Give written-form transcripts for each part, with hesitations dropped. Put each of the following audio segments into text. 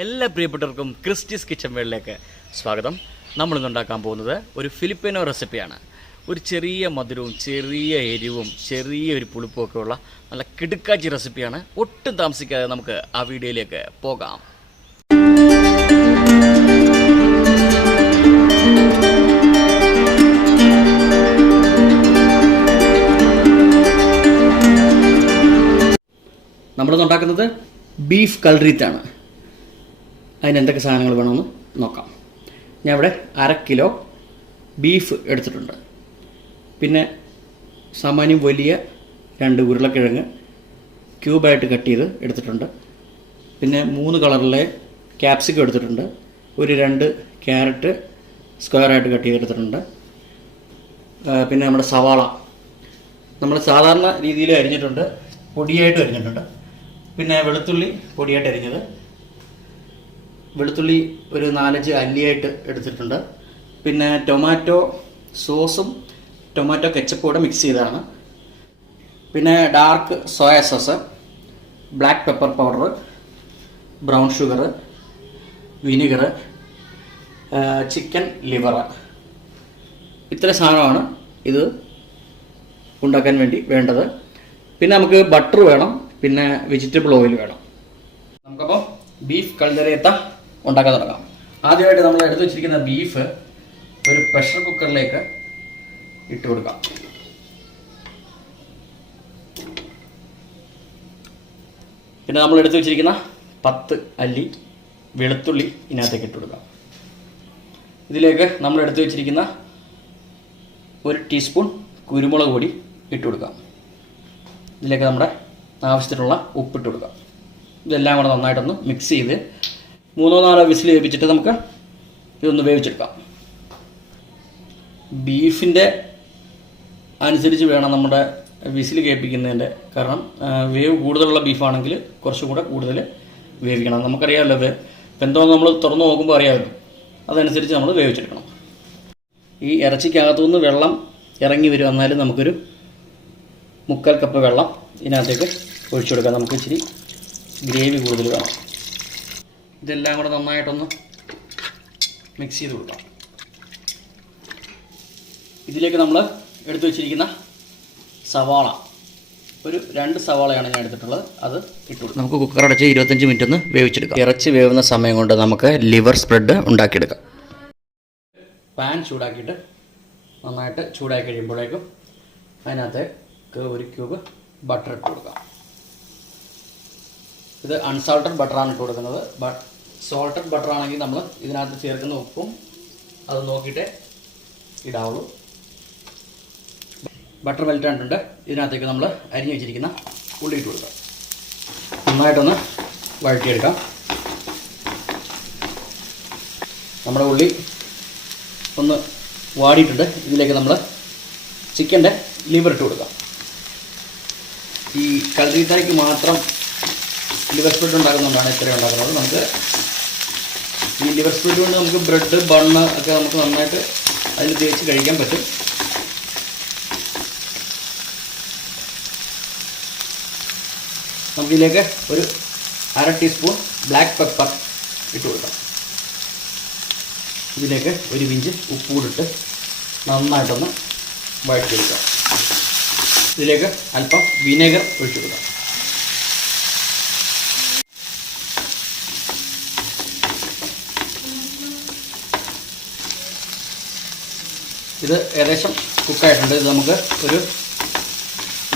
എല്ലാ പ്രിയപ്പെട്ടവർക്കും Christy's kitchen വേൾഡിലേക്ക് സ്വാഗതം. നമ്മളിന്ന് ഉണ്ടാക്കാൻ പോകുന്നത് ഒരു ഫിലിപ്പിനോ റെസിപ്പിയാണ്. ഒരു ചെറിയ മധുരവും ചെറിയ എരിവും ചെറിയൊരു പുളിപ്പും ഒക്കെ ഉള്ള നല്ല കിടുക്കാച്ചി റെസിപ്പിയാണ്. ഒട്ടും താമസിക്കാതെ നമുക്ക് ആ വീഡിയോയിലേക്ക് പോകാം. നമ്മളിന്ന് ഉണ്ടാക്കുന്നത് ബീഫ് കൽഡറീത്താണ്. അതിന് എന്തൊക്കെ സാധനങ്ങൾ വേണമെന്ന് നോക്കാം. ഞാൻ ഇവിടെ 1/2 കിലോ ബീഫ് എടുത്തിട്ടുണ്ട്. പിന്നെ സാമാന്യം വലിയ 2 ഉരുളക്കിഴങ്ങ് ക്യൂബായിട്ട് കട്ട് ചെയ്ത് എടുത്തിട്ടുണ്ട്. പിന്നെ 3 കളറിലെ ക്യാപ്സിക്കം എടുത്തിട്ടുണ്ട്. ഒരു 2 ക്യാരറ്റ് സ്ക്വയറായിട്ട് കട്ട് ചെയ്തെടുത്തിട്ടുണ്ട്. പിന്നെ നമ്മുടെ സവാള നമ്മൾ സാധാരണ രീതിയിൽ അരിഞ്ഞിട്ടുണ്ട്, പൊടിയായിട്ട് അരിഞ്ഞിട്ടുണ്ട്. പിന്നെ വെളുത്തുള്ളി പൊടിയായിട്ട് അരിഞ്ഞത്, വെളുത്തുള്ളി ഒരു 4-5 അല്ലിയായിട്ട് എടുത്തിട്ടുണ്ട്. പിന്നെ ടൊമാറ്റോ സോസും ടൊമാറ്റോ കെച്ചപ്പും കൂടെ മിക്സ് ചെയ്തതാണ്. പിന്നെ dark soya sauce, black pepper powder, brown sugar, vinegar, chicken liver. ഇത്ര സാധനമാണ് ഇത് ഉണ്ടാക്കാൻ വേണ്ടി വേണ്ടത്. പിന്നെ നമുക്ക് ബട്ടർ വേണം, പിന്നെ വെജിറ്റബിൾ ഓയിൽ വേണം. നമുക്കപ്പോൾ ബീഫ് കൽഡറേത്ത ഉണ്ടാക്കാൻ തുടങ്ങാം. ആദ്യമായിട്ട് നമ്മൾ എടുത്തു വെച്ചിരിക്കുന്ന ബീഫ് ഒരു പ്രഷർ കുക്കറിലേക്ക് ഇട്ട് കൊടുക്കാം. പിന്നെ നമ്മൾ എടുത്തു വെച്ചിരിക്കുന്ന 10 അല്ലി വെളുത്തുള്ളി ഇതിനകത്തേക്ക് ഇട്ട് കൊടുക്കാം. ഇതിലേക്ക് നമ്മൾ എടുത്തു വെച്ചിരിക്കുന്ന 1 ടീസ്പൂൺ കുരുമുളക് പൊടി ഇട്ട് കൊടുക്കാം. ഇതിലേക്ക് നമ്മുടെ ആവശ്യത്തിനുള്ള ഉപ്പിട്ട് കൊടുക്കാം. ഇതെല്ലാം കൂടെ നന്നായിട്ടൊന്ന് മിക്സ് ചെയ്ത് 3-4 വിസിൽ വേവിച്ചിട്ട് നമുക്ക് ഇതൊന്ന് വേവിച്ചെടുക്കാം. ബീഫിൻ്റെ അനുസരിച്ച് വേണം നമ്മുടെ വിസിൽ കേൾപ്പിക്കുന്നതിൻ്റെ. കാരണം വേവ് കൂടുതലുള്ള ബീഫാണെങ്കിൽ കുറച്ചും കൂടെ കൂടുതൽ വേവിക്കണം. നമുക്കറിയാമല്ലോ അത് എന്തോന്ന് നമ്മൾ തുറന്നു നോക്കുമ്പോൾ അറിയാമല്ലോ. അതനുസരിച്ച് നമ്മൾ വേവിച്ചെടുക്കണം. ഈ ഇറച്ചിക്കകത്തുനിന്ന് വെള്ളം ഇറങ്ങി വരും. എന്നാലും നമുക്കൊരു 3/4 കപ്പ് വെള്ളം ഇതിനകത്തേക്ക് ഒഴിച്ചു കൊടുക്കാം. നമുക്ക് ഇച്ചിരി ഗ്രേവി കൂടുതൽ വേണം. ഇതെല്ലാം കൂടെ നന്നായിട്ടൊന്ന് മിക്സ് ചെയ്ത് കൊടുക്കാം. ഇതിലേക്ക് നമ്മൾ എടുത്തു വെച്ചിരിക്കുന്ന സവാള, ഒരു 2 സവാളയാണ് ഞാൻ എടുത്തിട്ടുള്ളത്. അത് ഇട്ട് കൊടുക്കാം. നമുക്ക് കുക്കർ അടച്ച് 25 മിനിറ്റ് ഒന്ന് വേവിച്ചെടുക്കാം. ഇറച്ചി വേവുന്ന സമയം കൊണ്ട് നമുക്ക് ലിവർ സ്പ്രെഡ് ഉണ്ടാക്കിയെടുക്കാം. പാൻ ചൂടാക്കിയിട്ട് നന്നായിട്ട് ചൂടാക്കി കഴിയുമ്പോഴേക്കും അതിനകത്ത് 1 ക്യൂബ് ബട്ടർ ഇട്ട് കൊടുക്കാം. ഇത് അൺസാൾട്ടഡ് ബട്ടറാണ് ഇട്ട് കൊടുക്കുന്നത്. സോൾട്ടഡ് ബട്ടർ ആണെങ്കിൽ നമ്മൾ ഇതിനകത്ത് ചേർക്കുന്ന ഉപ്പും അത് നോക്കിയിട്ട് ഇടാവുള്ളൂ. ബട്ടർ മെൽറ്റ് ആയിട്ടുണ്ട്. ഇതിനകത്തേക്ക് നമ്മൾ അരിഞ്ഞു വെച്ചിരിക്കുന്ന ഉള്ളി ഇട്ട് കൊടുക്കാം. നന്നായിട്ടൊന്ന് വഴറ്റിയെടുക്കാം. നമ്മുടെ ഉള്ളി ഒന്ന് വാടിയിട്ടുണ്ട്. ഇതിലേക്ക് നമ്മൾ ചിക്കൻ്റെ ലിവർ ഇട്ട് കൊടുക്കാം. ഈ കൽഡറേത്തയ്ക്ക് മാത്രം ലിവർ സ്പ്രെഡ് ഉണ്ടാക്കുന്നതുകൊണ്ടാണ് ഇത്രയും ഉണ്ടാക്കുന്നത്. നമുക്ക് ഈ ലിവർ സ്പ്രെഡ് കൊണ്ട് നമുക്ക് ബ്രെഡ് ബണ്ണ് ഒക്കെ നമുക്ക് നന്നായിട്ട് അതിൽ തേച്ച് കഴിക്കാൻ പറ്റും. നമുക്കിതിലേക്ക് ഒരു 1/2 ടീസ്പൂൺ ബ്ലാക്ക് പെപ്പർ ഇട്ട് കൊടുക്കാം. ഇതിലേക്ക് 1 പിഞ്ച് ഉപ്പ് കൂടിട്ട് നന്നായിട്ടൊന്ന് വഴറ്റിയെടുക്കാം. ഇതിലേക്ക് അല്പം വിനെഗർ ഒഴിച്ചു കൊടുക്കാം. ഇത് ഏകദേശം കുക്കായിട്ടുണ്ട്. ഇത് നമുക്ക് ഒരു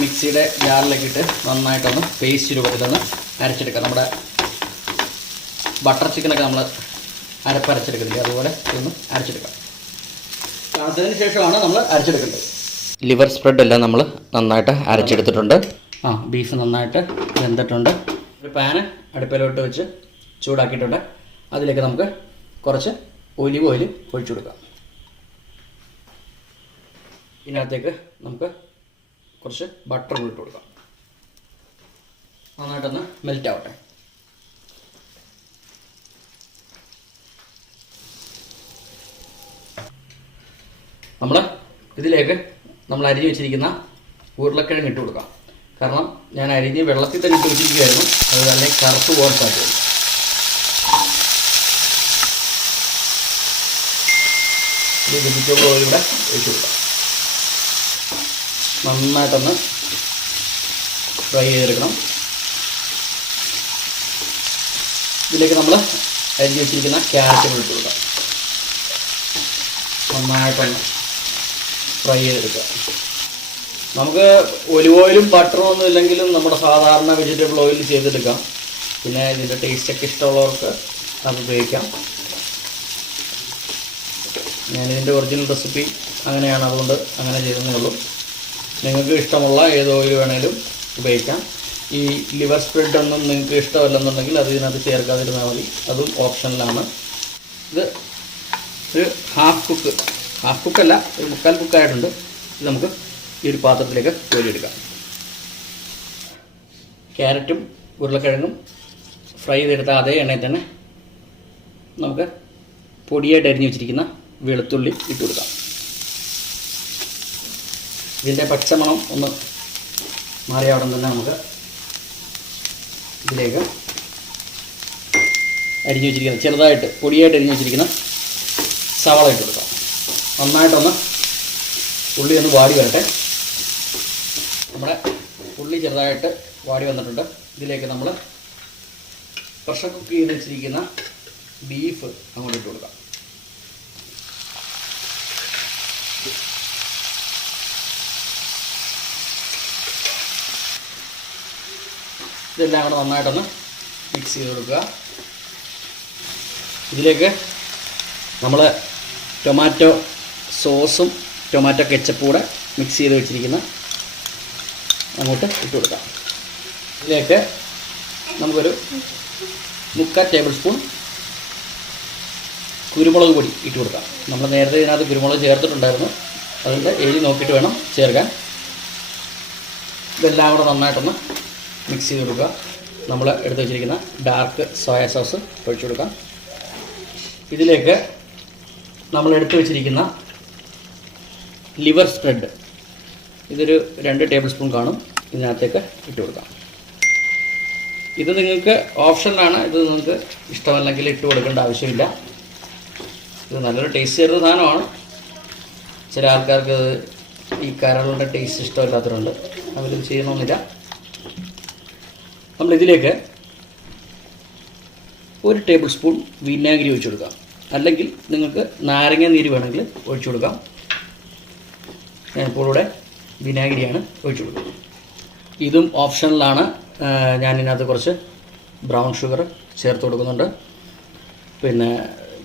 മിക്സിയുടെ ജാറിലേക്ക് ഇട്ട് നന്നായിട്ടൊന്ന് പേസ്റ്റ് രൂപത്തിലൊന്ന് അരച്ചെടുക്കാം. നമ്മുടെ ബട്ടർ ചിക്കനൊക്കെ നമ്മൾ അരച്ചെടുക്കുന്നില്ല, അതുപോലെ ഇതൊന്ന് അരച്ചെടുക്കാം. അതിന് ശേഷമാണ് നമ്മൾ അരച്ചെടുക്കേണ്ടത്. ലിവർ സ്പ്രെഡ് എല്ലാം നമ്മൾ നന്നായിട്ട് അരച്ചെടുത്തിട്ടുണ്ട്. ബീഫ് നന്നായിട്ട് വെന്തിട്ടുണ്ട്. ഒരു പാന് അടുപ്പിലോട്ട് വെച്ച് ചൂടാക്കിയിട്ടുണ്ട്. അതിലേക്ക് നമുക്ക് കുറച്ച് ഒലിവ് ഓയിൽ ഒഴിച്ചു കൊടുക്കാം. ഇതിനകത്തേക്ക് നമുക്ക് കുറച്ച് ബട്ടർ ഇട്ട് കൊടുക്കാം. നന്നായിട്ടൊന്ന് മെൽറ്റ് ആവട്ടെ. നമ്മൾ ഇതിലേക്ക് നമ്മൾ അരിഞ്ഞ് വെച്ചിരിക്കുന്ന ഉരുളക്കിഴങ്ങ് ഇട്ട് കൊടുക്കാം. കാരണം ഞാൻ അരിഞ്ഞ് വെള്ളത്തിൽ തന്നെ ഇട്ട് വെച്ചിരിക്കുകയായിരുന്നു. അത് തന്നെ കറുപ്പ് പോകാൻ സാധ്യത. ഈ വെജിറ്റബിൾ ഓയിൽ ഇവിടെ ഒഴിച്ച് കൊടുക്കാം. നന്നായിട്ടൊന്ന് ഫ്രൈ ചെയ്തെടുക്കണം. ഇതിലേക്ക് നമ്മൾ അരിഞ്ഞ് വെച്ചിരിക്കുന്ന ക്യാരറ്റ് ഇട്ട് കൊടുക്കാം. നന്നായിട്ടൊന്ന് ഫ്രൈ ചെയ്തെടുക്കുക. നമുക്ക് ഒലിവ് ഓയിലും ബട്ടറും ഒന്നും ഇല്ലെങ്കിലും നമ്മുടെ സാധാരണ വെജിറ്റബിൾ ഓയിൽ ചെയ്തെടുക്കാം. പിന്നെ ഇതിൻ്റെ ടേസ്റ്റൊക്കെ ഇഷ്ടമുള്ളവർക്ക് അത് ഉപയോഗിക്കാം. ഞാനിതിൻ്റെ ഒറിജിനൽ റെസിപ്പി അങ്ങനെയാണ്, അതുകൊണ്ട് അങ്ങനെ ചെയ്തതേ ഉള്ളൂ. നിങ്ങൾക്ക് ഇഷ്ടമുള്ള ഏത് ഓയിൽ വേണേലും ഉപയോഗിക്കാം. ഈ ലിവർ സ്പ്രെഡ് ഒന്നും നിങ്ങൾക്ക് ഇഷ്ടമല്ലെന്നുണ്ടെങ്കിൽ അത് ഇതിനകത്ത് ചേർക്കാതിരുന്നാൽ മതി, അതും ഓപ്ഷനിലാണ്. ഇത് ഒരു ഹാഫ് കുക്കല്ല, ഒരു മുക്കാൽ കുക്കായിട്ടുണ്ട്. ഇത് നമുക്ക് ഈ ഒരു പാത്രത്തിലേക്ക് കോരിയെടുക്കാം. ക്യാരറ്റും ഉരുളക്കിഴങ്ങും ഫ്രൈ ചെയ്തെടുത്ത അതേ എണ്ണയിൽ തന്നെ നമുക്ക് പൊടിയായിട്ട് അരിഞ്ഞ് വെച്ചിരിക്കുന്ന വെളുത്തുള്ളി ഇട്ട് കൊടുക്കാം. ഇതിൻ്റെ പച്ചമണം ഒന്ന് മാറിയ അവിടെ തന്നെ നമുക്ക് ഇതിലേക്ക് അരിഞ്ഞ് വെച്ചിരിക്കുന്ന ചെറുതായിട്ട് പൊടിയായിട്ട് അരിഞ്ഞ് വെച്ചിരിക്കുന്ന സവാള ഇട്ട് കൊടുക്കാം. നന്നായിട്ടൊന്ന് ഉള്ളി ഒന്ന് വാടി വരട്ടെ. നമ്മുടെ ഉള്ളി ചെറുതായിട്ട് വാടി വന്നിട്ടുണ്ട്. ഇതിലേക്ക് നമ്മൾ പ്രഷർ കുക്ക് ചെയ്ത് വെച്ചിരിക്കുന്ന ബീഫ് അങ്ങോട്ട് ഇട്ട് കൊടുക്കാം. ഇതെല്ലാം കൂടെ നന്നായിട്ടൊന്ന് മിക്സ് ചെയ്ത് കൊടുക്കുക. ഇതിലേക്ക് നമ്മൾ ടൊമാറ്റോ സോസും ടൊമാറ്റോ കെച്ചപ്പും കൂടെ മിക്സ് ചെയ്ത് വെച്ചിരിക്കുന്ന അങ്ങോട്ട് ഇട്ട് കൊടുക്കാം. ഇതിലേക്ക് നമുക്കൊരു 3/4 ടേബിൾ സ്പൂൺ കുരുമുളക് പൊടി ഇട്ട് കൊടുക്കാം. നമ്മൾ നേരത്തെ ഇതിനകത്ത് കുരുമുളക് ചേർത്തിട്ടുണ്ടായിരുന്നു, അതിൻ്റെ എരി നോക്കിയിട്ട് വേണം ചേർക്കാൻ. ഇതെല്ലാം കൂടെ നന്നായിട്ടൊന്ന് മിക്സ് ചെയ്ത് കൊടുക്കുക. നമ്മൾ എടുത്ത് വെച്ചിരിക്കുന്ന ഡാർക്ക് സോയ സോസ് ഒഴിച്ചു കൊടുക്കാം. ഇതിലേക്ക് നമ്മൾ എടുത്ത് വെച്ചിരിക്കുന്ന ലിവർ സ്പ്രെഡ്, ഇതൊരു 2 ടേബിൾ സ്പൂൺ കാണും, ഇതിനകത്തേക്ക് ഇട്ട് കൊടുക്കാം. ഇത് നിങ്ങൾക്ക് ഓപ്ഷനിലാണ്, ഇത് നിങ്ങൾക്ക് ഇഷ്ടമല്ലെങ്കിൽ ഇട്ട് കൊടുക്കേണ്ട ആവശ്യമില്ല. ഇത് നല്ലൊരു ടേസ്റ്റ് ചേർന്ന സാധനമാണ്. ചില ആൾക്കാർക്ക് ഈ കരളുടെ ടേസ്റ്റ് ഇഷ്ടമില്ലാത്തവരുണ്ട്, അവരിത് ചെയ്യണമെന്നില്ല. നമ്മളിതിലേക്ക് 1 ടേബിൾ സ്പൂൺ വിനാഗിരി ഒഴിച്ചു കൊടുക്കാം. അല്ലെങ്കിൽ നിങ്ങൾക്ക് നാരങ്ങ നീര് വേണമെങ്കിൽ ഒഴിച്ചു കൊടുക്കാം. ഞാനിപ്പോൾ ഇവിടെ വിനാഗിരിയാണ് ഒഴിച്ചു കൊടുക്കുന്നത്. ഇതും ഓപ്ഷനിലാണ്. ഞാനിതിനകത്ത് കുറച്ച് ബ്രൗൺ ഷുഗർ ചേർത്ത് കൊടുക്കുന്നുണ്ട്. പിന്നെ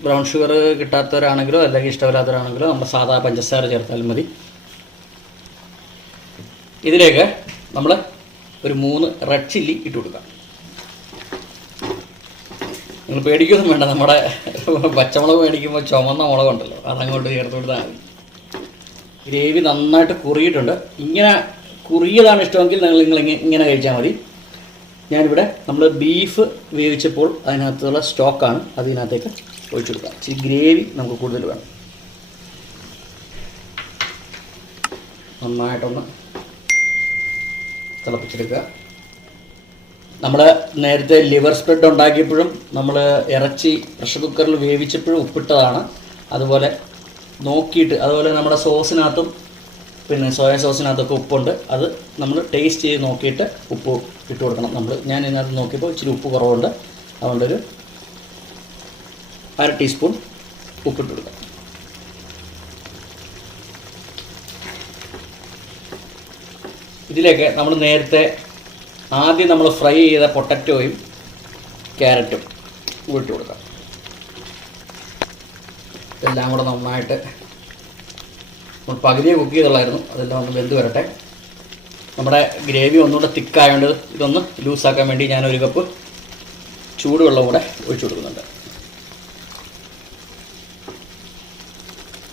ബ്രൗൺ ഷുഗർ കിട്ടാത്തവരാണെങ്കിലോ അല്ലെങ്കിൽ ഇഷ്ടമില്ലാത്തവരാണെങ്കിലോ നമ്മൾ സാധാ പഞ്ചസാര ചേർത്താലും മതി. ഇതിലേക്ക് നമ്മൾ ഒരു 3 റെഡ് ചില്ലി ഇട്ട് കൊടുക്കാം. നിങ്ങൾ പേടിക്കൊന്നും വേണ്ട, നമ്മുടെ പച്ചമുളക് മേടിക്കുമ്പോൾ ചുമന്ന മുളകുണ്ടല്ലോ, അതങ്ങോട്ട് ചേർത്ത് കൊടുത്താൽ മതി. ഗ്രേവി നന്നായിട്ട് കുറിയിട്ടുണ്ട്. ഇങ്ങനെ കുറിയതാണ് ഇഷ്ടമെങ്കിൽ നിങ്ങൾ ഇങ്ങനെ കഴിച്ചാൽ മതി. ഞാനിവിടെ നമ്മൾ ബീഫ് വേവിച്ചപ്പോൾ അതിനകത്തുള്ള സ്റ്റോക്കാണ്, അതിനകത്തേക്ക് ഒഴിച്ചു കൊടുക്കാം. ഇച്ചിരി ഗ്രേവി നമുക്ക് കൂടുതൽ വേണം. നന്നായിട്ടൊന്ന് തിളപ്പിച്ചെടുക്കുക. നമ്മൾ നേരത്തെ ലിവർ സ്പ്രെഡ് ഉണ്ടാക്കിയപ്പോഴും നമ്മൾ ഇറച്ചി പ്രഷർ കുക്കറിൽ വേവിച്ചപ്പോഴും ഉപ്പിട്ടതാണ്. അതുപോലെ നോക്കിയിട്ട്, അതുപോലെ നമ്മുടെ സോസിനകത്തും പിന്നെ സോയ സോസിനകത്തൊക്കെ ഉപ്പുണ്ട്. അത് നമ്മൾ ടേസ്റ്റ് ചെയ്ത് നോക്കിയിട്ട് ഉപ്പ് ഇട്ട് കൊടുക്കണം. ഞാൻ ഇതിനകത്ത് നോക്കിയപ്പോൾ ഇച്ചിരി ഉപ്പ് കുറവുണ്ട്, അതുകൊണ്ടൊരു 1/2 ടീസ്പൂൺ ഉപ്പിട്ട് കൊടുക്കാം. ഇതിലേക്ക് നമ്മൾ നേരത്തെ ആദ്യം നമ്മൾ ഫ്രൈ ചെയ്ത പൊട്ടറ്റോയും ക്യാരറ്റും ഇട്ട് കൊടുക്കാം. ഇതെല്ലാം കൂടെ നന്നായിട്ട് പകുതിയെ കുക്ക് ചെയ്തുള്ളായിരുന്നു, അതെല്ലാം ഒന്ന് വെന്ത് വരട്ടെ. നമ്മുടെ ഗ്രേവി ഒന്നുകൂടെ തിക്കായതുകൊണ്ട് ഇതൊന്ന് ലൂസാക്കാൻ വേണ്ടി ഞാൻ 1 കപ്പ് ചൂടുവെള്ളം കൂടെ ഒഴിച്ചു കൊടുക്കുന്നുണ്ട്.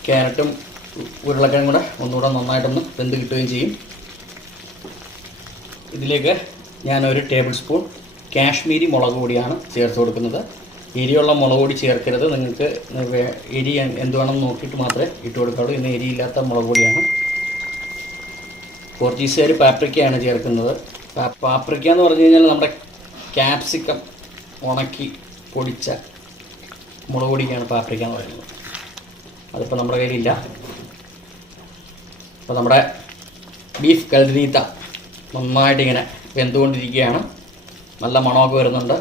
ക്യാരറ്റും ഉരുളക്കിഴങ്ങും കൂടെ ഒന്നുകൂടെ നന്നായിട്ടൊന്ന് വെന്ത് കിട്ടുകയും ചെയ്യും. ഇതിലേക്ക് ഞാൻ 1 ടേബിൾ സ്പൂൺ കാശ്മീരി മുളക് പൊടിയാണ് ചേർത്ത് കൊടുക്കുന്നത്. എരിയുള്ള മുളക് പൊടി ചേർക്കരുത്. നിങ്ങൾക്ക് എരി എന്തുവേണമെന്ന് നോക്കിയിട്ട് മാത്രമേ ഇട്ട് കൊടുക്കാവുള്ളൂ. ഇന്ന് എരിയില്ലാത്ത മുളക് പൊടിയാണ്. പോർച്ചുഗീസുകാർ പാപ്രിക്കയാണ് ചേർക്കുന്നത്. പാപ്രിക്ക എന്ന് പറഞ്ഞു കഴിഞ്ഞാൽ നമ്മുടെ ക്യാപ്സിക്കം ഉണക്കി പൊടിച്ച മുളക് പൊടിക്കാണ് പാപ്രിക്ക എന്ന് പറയുന്നത്. അതിപ്പോൾ നമ്മുടെ കയ്യിലില്ല. അപ്പോൾ നമ്മുടെ ബീഫ് കൽദരീത്ത നന്നായിട്ടിങ്ങനെ വെന്തുകൊണ്ടിരിക്കുകയാണ്. നല്ല മണമൊക്കെ വരുന്നുണ്ട്.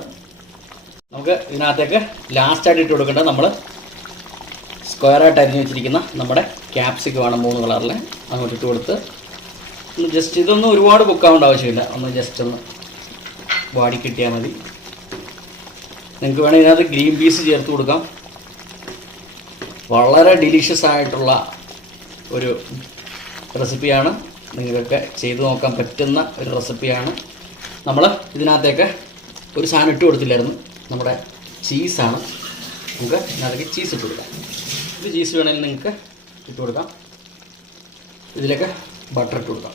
നമുക്ക് ഇതിനകത്തേക്ക് ലാസ്റ്റായിട്ട് ഇട്ട് കൊടുക്കേണ്ടത് നമ്മൾ സ്ക്വയറായിട്ട് അരിഞ്ഞ് വെച്ചിരിക്കുന്ന നമ്മുടെ ക്യാപ്സിക്കമാണ് 3 കളറിൽ. അങ്ങോട്ട് ഇട്ട് കൊടുത്ത് ഒന്ന് ജസ്റ്റ്, ഇതൊന്നും ഒരുപാട് കുക്കാവേണ്ട ആവശ്യമില്ല, ഒന്ന് ജസ്റ്റ് ഒന്ന് വാടി കിട്ടിയാൽ മതി. നിങ്ങൾക്ക് വേണമെങ്കിൽ ഇതിനകത്ത് ഗ്രീൻ പീസ് ചേർത്ത് കൊടുക്കാം. വളരെ ഡിലീഷ്യസ് ആയിട്ടുള്ള ഒരു റെസിപ്പിയാണ്. നിങ്ങൾക്കൊക്കെ ചെയ്തു നോക്കാൻ പറ്റുന്ന ഒരു റെസിപ്പിയാണ്. നമ്മൾ ഇതിനകത്തേക്ക് ഒരു സാധനം ഇട്ട് കൊടുത്തില്ലായിരുന്നു, നമ്മുടെ ചീസാണ്. നമുക്ക് ഇതിനകത്തേക്ക് ചീസ് ഇട്ട് കൊടുക്കാം. ഇത് ചീസ് വേണമെങ്കിൽ നിങ്ങൾക്ക് ഇട്ട് കൊടുക്കാം. ഇതിലേക്ക് ബട്ടർ ഇട്ട് കൊടുക്കാം.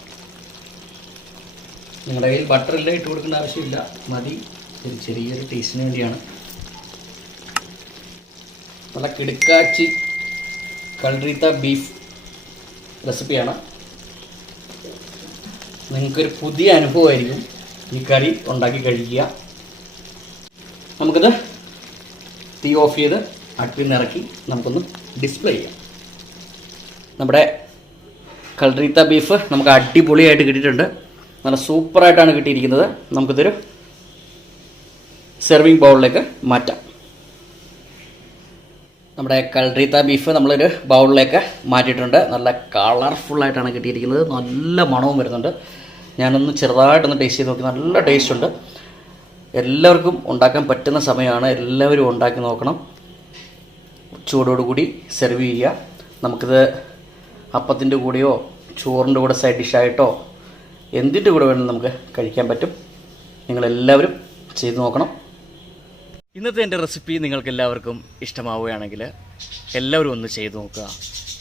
നിങ്ങളുടെ കയ്യിൽ ബട്ടറില്ല, ഇട്ട് കൊടുക്കേണ്ട ആവശ്യമില്ല, മതി. ഒരു ചെറിയൊരു ടേസ്റ്റിന് വേണ്ടിയാണ്. നല്ല കിടുക്കാച്ചി കൽഡറീത്ത ബീഫ് റെസിപ്പിയാണ്. നിങ്ങൾക്കൊരു പുതിയ അനുഭവമായിരിക്കും ഈ കറി ഉണ്ടാക്കി കഴിക്കുക. നമുക്കിത് തീ ഓഫ് ചെയ്ത് അടുപ്പിൽ നിന്ന് ഇറക്കി നമുക്കൊന്ന് ഡിസ്പ്ലേ ചെയ്യാം. നമ്മുടെ കൽഡറീത്ത ബീഫ് നമുക്ക് അടിപൊളിയായിട്ട് കിട്ടിയിട്ടുണ്ട്. നല്ല സൂപ്പറായിട്ടാണ് കിട്ടിയിരിക്കുന്നത്. നമുക്കിതൊരു സെർവിങ് ബൗളിലേക്ക് മാറ്റാം. നമ്മുടെ കൽഡറീത്ത ബീഫ് നമ്മളൊരു ബൗളിലേക്ക് മാറ്റിയിട്ടുണ്ട്. നല്ല കളർഫുള്ളായിട്ടാണ് കിട്ടിയിരിക്കുന്നത്. നല്ല മണവും വരുന്നുണ്ട്. ഞാനൊന്ന് ചെറുതായിട്ടൊന്ന് ടേസ്റ്റ് ചെയ്ത് നോക്കി. നല്ല ടേസ്റ്റ് ഉണ്ട്. എല്ലാവർക്കും ഉണ്ടാക്കാൻ പറ്റുന്ന സമയമാണ്. എല്ലാവരും ഉണ്ടാക്കി നോക്കണം. ചൂടോടുകൂടി സെർവ് ചെയ്യുക. നമുക്കിത് അപ്പത്തിൻ്റെ കൂടെയോ ചോറിൻ്റെ കൂടെ സൈഡ് ഡിഷായിട്ടോ എന്തിൻ്റെ കൂടെ വേണമെങ്കിലും നമുക്ക് കഴിക്കാൻ പറ്റും. നിങ്ങളെല്ലാവരും ചെയ്തു നോക്കണം. ഇന്നത്തെ എൻ്റെ റെസിപ്പി നിങ്ങൾക്ക് എല്ലാവർക്കും ഇഷ്ടമാവുകയാണെങ്കിൽ എല്ലാവരും ഒന്ന് ചെയ്തു നോക്കുക.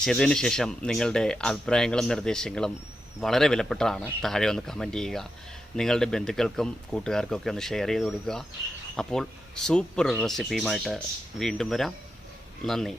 ചെയ്തതിന് ശേഷം നിങ്ങളുടെ അഭിപ്രായങ്ങളും നിർദ്ദേശങ്ങളും വളരെ വിലപ്പെട്ടതാണ്. താഴെ ഒന്ന് കമൻറ്റ് ചെയ്യുക. നിങ്ങളുടെ ബന്ധുക്കൾക്കും കൂട്ടുകാർക്കും ഒക്കെ ഒന്ന് ഷെയർ ചെയ്ത് കൊടുക്കുക. അപ്പോൾ സൂപ്പർ റെസിപ്പിയുമായിട്ട് വീണ്ടും വരാം. നന്ദി.